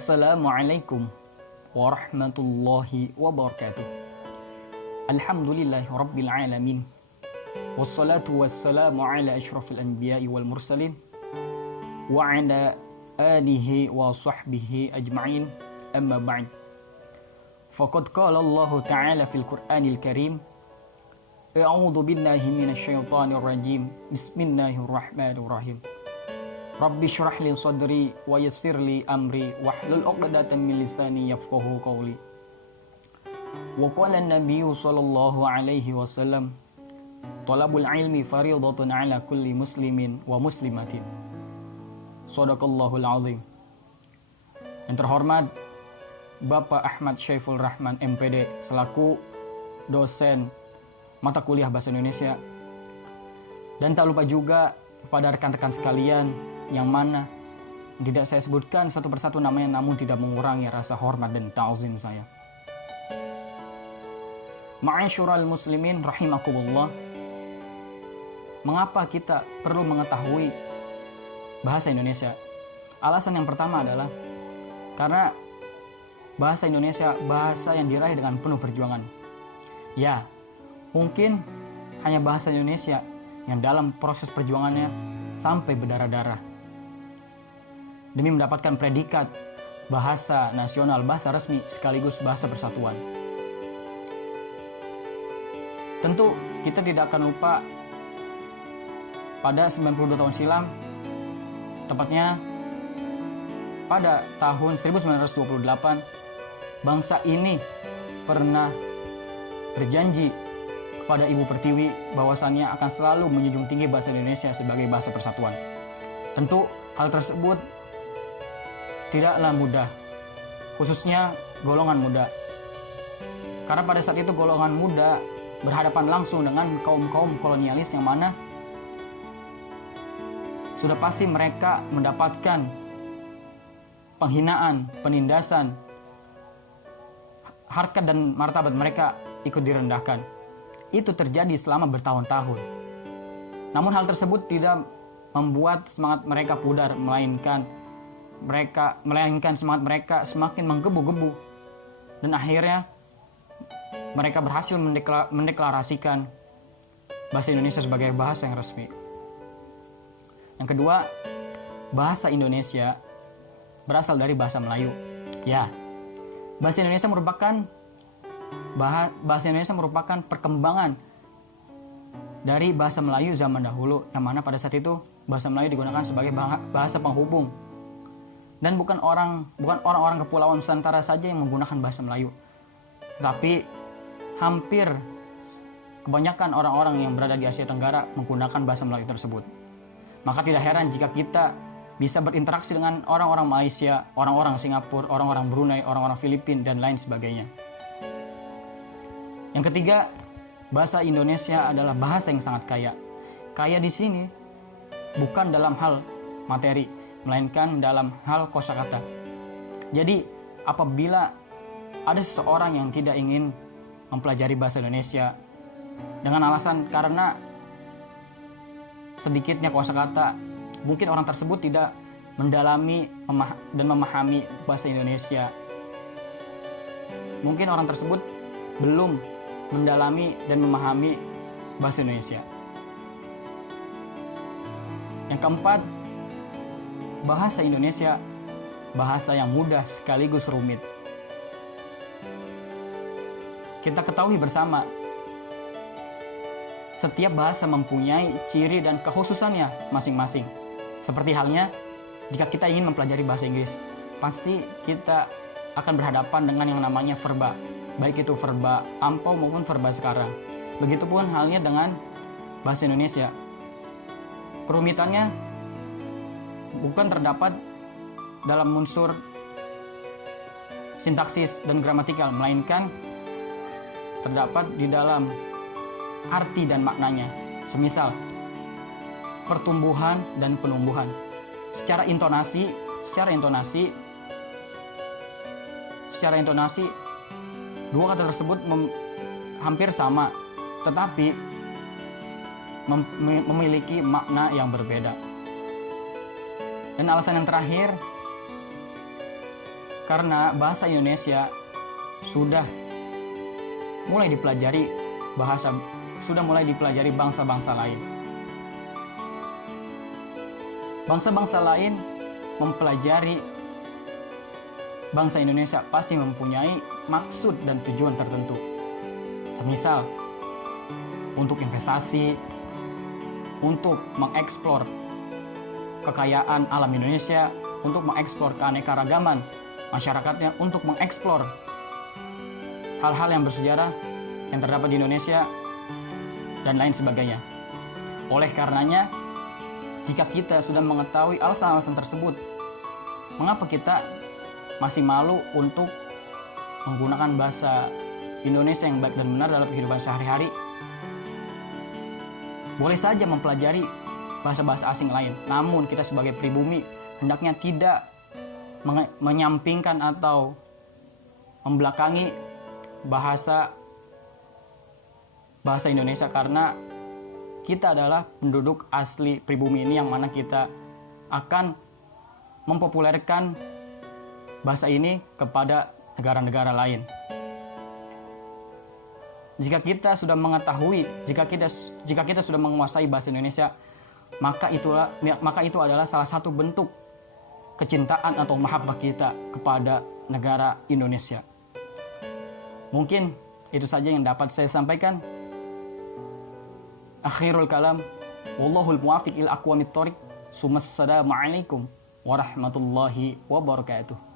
Assalamualaikum warahmatullahi wabarakatuh. Alhamdulillahi rabbil alamin. Wassalatu wassalamu ala asyrafil anbiya'i wal mursalin wa ala alihi wa sahbihi ajma'in. Amma ba'd. Faqad qala Allah ta'ala fil Qur'anil Karim, A'udzu billahi minasy syaithanir rajim. Bismillahirrahmanirrahim. Rabbi syrah li sadri wa yassir li amri wahlul 'uqdatam min lisani yafqahu qawli. Wa qala an-nabiyyu sallallahu alaihi wasallam, talabul ilmi fariidatun 'ala kulli muslimin wa muslimatin. Shadaqallahul azim. Yang terhormat Bapak Ahmad Syaiful Rahman MPD selaku dosen mata kuliah Bahasa Indonesia, dan tak lupa juga kepada rekan-rekan sekalian yang mana tidak saya sebutkan satu persatu namanya, namun tidak mengurangi rasa hormat dan ta'zim saya. Ma'asyiral muslimin rahimakumullah. Mengapa kita perlu mengetahui bahasa Indonesia? Alasan yang pertama adalah karena bahasa Indonesia bahasa yang diraih dengan penuh perjuangan. Ya, mungkin hanya bahasa Indonesia yang dalam proses perjuangannya sampai berdarah-darah demi mendapatkan predikat bahasa nasional, bahasa resmi, sekaligus bahasa persatuan. Tentu kita tidak akan lupa pada 92 tahun silam, tepatnya pada tahun 1928, bangsa ini pernah berjanji kepada Ibu Pertiwi bahwasannya akan selalu menjunjung tinggi bahasa Indonesia sebagai bahasa persatuan. Tentu hal tersebut tidaklah mudah, khususnya golongan muda. Karena pada saat itu golongan muda berhadapan langsung dengan kaum-kaum kolonialis yang mana sudah pasti mereka mendapatkan penghinaan, penindasan, harkat dan martabat mereka ikut direndahkan. Itu terjadi selama bertahun-tahun. Namun hal tersebut tidak membuat semangat mereka pudar, melainkan semangat mereka semakin menggebu-gebu, dan akhirnya mereka berhasil mendeklarasikan bahasa Indonesia sebagai bahasa yang resmi. Yang kedua, bahasa Indonesia berasal dari bahasa Melayu. Ya, bahasa Indonesia merupakan perkembangan dari bahasa Melayu zaman dahulu, yang mana pada saat itu bahasa Melayu digunakan sebagai bahasa penghubung. Dan bukan orang-orang kepulauan Nusantara saja yang menggunakan bahasa Melayu, tapi hampir kebanyakan orang-orang yang berada di Asia Tenggara menggunakan bahasa Melayu tersebut. Maka tidak heran jika kita bisa berinteraksi dengan orang-orang Malaysia, orang-orang Singapura, orang-orang Brunei, orang-orang Filipina, dan lain sebagainya. Yang ketiga, bahasa Indonesia adalah bahasa yang sangat kaya. Kaya di sini bukan dalam hal materi, melainkan dalam hal kosakata. Jadi, apabila ada seseorang yang tidak ingin mempelajari bahasa Indonesia dengan alasan karena sedikitnya kosakata, mungkin orang tersebut tidak mendalami dan memahami bahasa Indonesia. Mungkin orang tersebut belum mendalami dan memahami bahasa Indonesia. Yang keempat, bahasa Indonesia bahasa yang mudah sekaligus rumit. Kita ketahui bersama, setiap bahasa mempunyai ciri dan kekhususannya masing-masing. Seperti halnya jika kita ingin mempelajari bahasa Inggris, pasti kita akan berhadapan dengan yang namanya verba, baik itu verba ampau maupun verba sekarang. Begitupun halnya dengan bahasa Indonesia. Kerumitannya bukan terdapat dalam unsur sintaksis dan gramatikal, melainkan terdapat di dalam arti dan maknanya. Semisal pertumbuhan dan penumbuhan. Secara intonasi dua kata tersebut hampir sama, tetapi memiliki makna yang berbeda. Dan alasan yang terakhir, Karena bahasa Indonesia sudah mulai dipelajari bangsa-bangsa lain. Bangsa-bangsa lain mempelajari bangsa Indonesia pasti mempunyai maksud dan tujuan tertentu. Semisal untuk investasi, untuk mengeksplor kekayaan alam Indonesia, untuk mengeksplor keanekaragaman masyarakatnya, untuk mengeksplor hal-hal yang bersejarah yang terdapat di Indonesia, dan lain sebagainya. Oleh karenanya, jika kita sudah mengetahui alasan-alasan tersebut, mengapa kita masih malu untuk menggunakan bahasa Indonesia yang baik dan benar dalam kehidupan sehari-hari? Boleh saja mempelajari bahasa-bahasa asing lain, namun kita sebagai pribumi hendaknya tidak menyampingkan atau membelakangi bahasa Indonesia, karena kita adalah penduduk asli pribumi ini, yang mana kita akan mempopulerkan bahasa ini kepada negara-negara lain. Jika kita sudah mengetahui, jika kita sudah menguasai bahasa Indonesia, maka itu adalah salah satu bentuk kecintaan atau mahabbah kita kepada negara Indonesia. Mungkin itu saja yang dapat saya sampaikan. Akhirul kalam, wallahul muwaffiq ila aqwamit thoriq. Assalamualaikum warahmatullahi wabarakatuh.